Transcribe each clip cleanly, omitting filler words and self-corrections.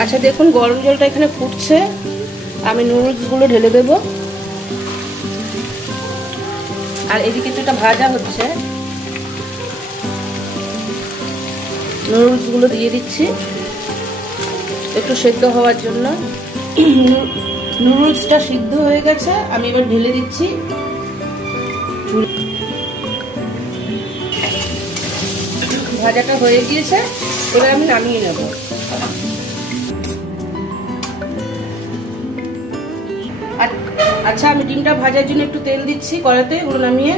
আচ্ছা দেখুন গরম জলটা এখানে ফুটছে, আমি নুডলসগুলো ঢেলে দেব। আর এদিকে যেটা ভাজা হচ্ছে, নুডলসগুলো দিয়ে দিচ্ছি একটু সেদ্ধ হওয়ার জন্য। নুডলসটা সিদ্ধ হয়ে গেছে, আমি এবার ঢেলে দিচ্ছি। ভাজাটা হয়ে গিয়েছে, এবার আমি নামিয়ে নেব। আচ্ছা আমি ডিমটা ভাজার জন্য একটু তেল দিচ্ছি কড়াইতে, ওগুলো নামিয়ে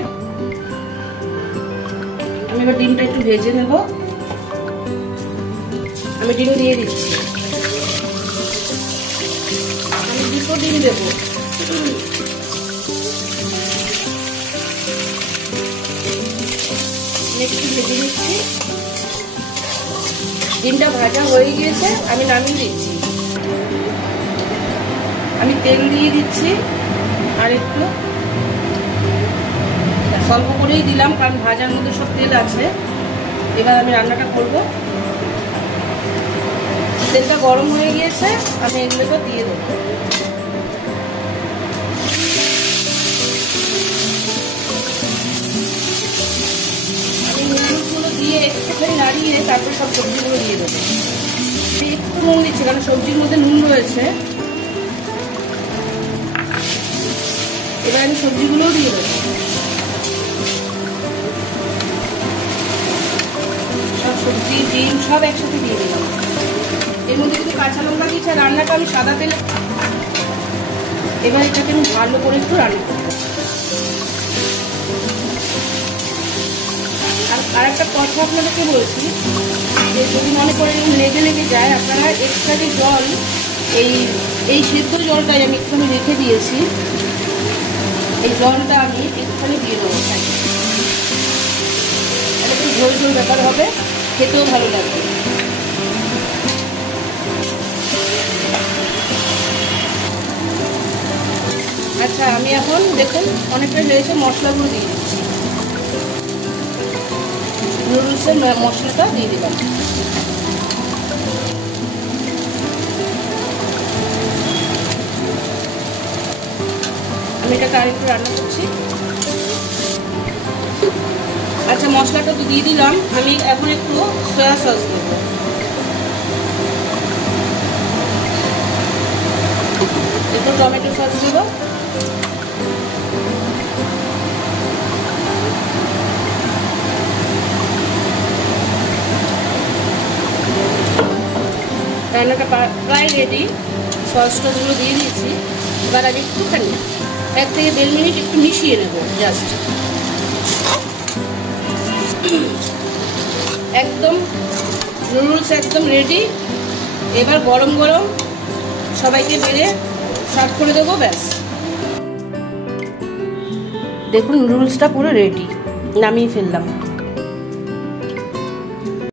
আমি এবার ডিমটা একটু ভেজে নেব। আমি ডিম দিয়ে দিচ্ছি, আমি 2টো ডিম দেবো। একটু ভেজে নিচ্ছি, ডিমটা ভাজা হয়ে গিয়েছে, আমি নামিয়ে দিচ্ছি। আমি তেল দিয়ে দিচ্ছি আর একটু স্বল্প করেই দিলাম, কারণ ভাজার মধ্যে সব তেল আছে। এবার আমি রান্নাটা করব। তেলটা গরম হয়ে গিয়েছে, আমি এগুলোকে দিয়ে দেবো। আমি নুডলসগুলো দিয়ে একটুখানি নাড়িয়ে তারপর সব সবজিগুলো দিয়ে দেবো। একটু নুন দিচ্ছি কারণ সবজির মধ্যে নুন রয়েছে। এবার আমি সবজিগুলোও দিয়ে দেবো। সব সবজি ডিম সব একসাথে দিয়ে দিলাম। এর মধ্যে কিন্তু কাঁচা লঙ্কা দিয়েছে, রান্নাটা আমি সাদা তেলে। এবার এটাকে আমি ভালো করে একটু রান্না করবো। আর একটা কথা আপনাদেরকে বলছি, যে যদি মনে করেন লেগে লেগে যায়, আপনারা এক্সট্রা যে জল, এই সেদ্ধ জলটাই আমি একটুখানি রেখে দিয়েছি, এই জলটা আমি একটুখানি দিয়ে দেবো। একটু ঝোল ঝোল ব্যাপার হবে, খেতেও ভালো লাগবে। আচ্ছা আমি এখন দেখুন অনেকটা হয়েছে, মশলাগুলো দিয়ে দিচ্ছি। নুডলসের মশলাটা দিয়ে দিলাম। আমি এটাকে আরেকটু রান্না করছি। আচ্ছা মশলাটা তো দিয়ে দিলাম, আমি এখন একটু সয়া সস দেবো। একটু টমেটো সস দেবো। রান্নাটা প্রায় রেডি, সস টসগুলো দিয়ে দিয়েছি। এবার আগে একটুখানি 1 থেকে 1.5 মিনিট একটু মিশিয়ে নেব জাস্ট। একদম নুডলস একদম রেডি। এবার গরম গরম সবাইকে বেড়ে সার্ভ করে দেবো, ব্যাস। দেখুন নুডলসটা পুরো রেডি, নামিয়ে ফেললাম।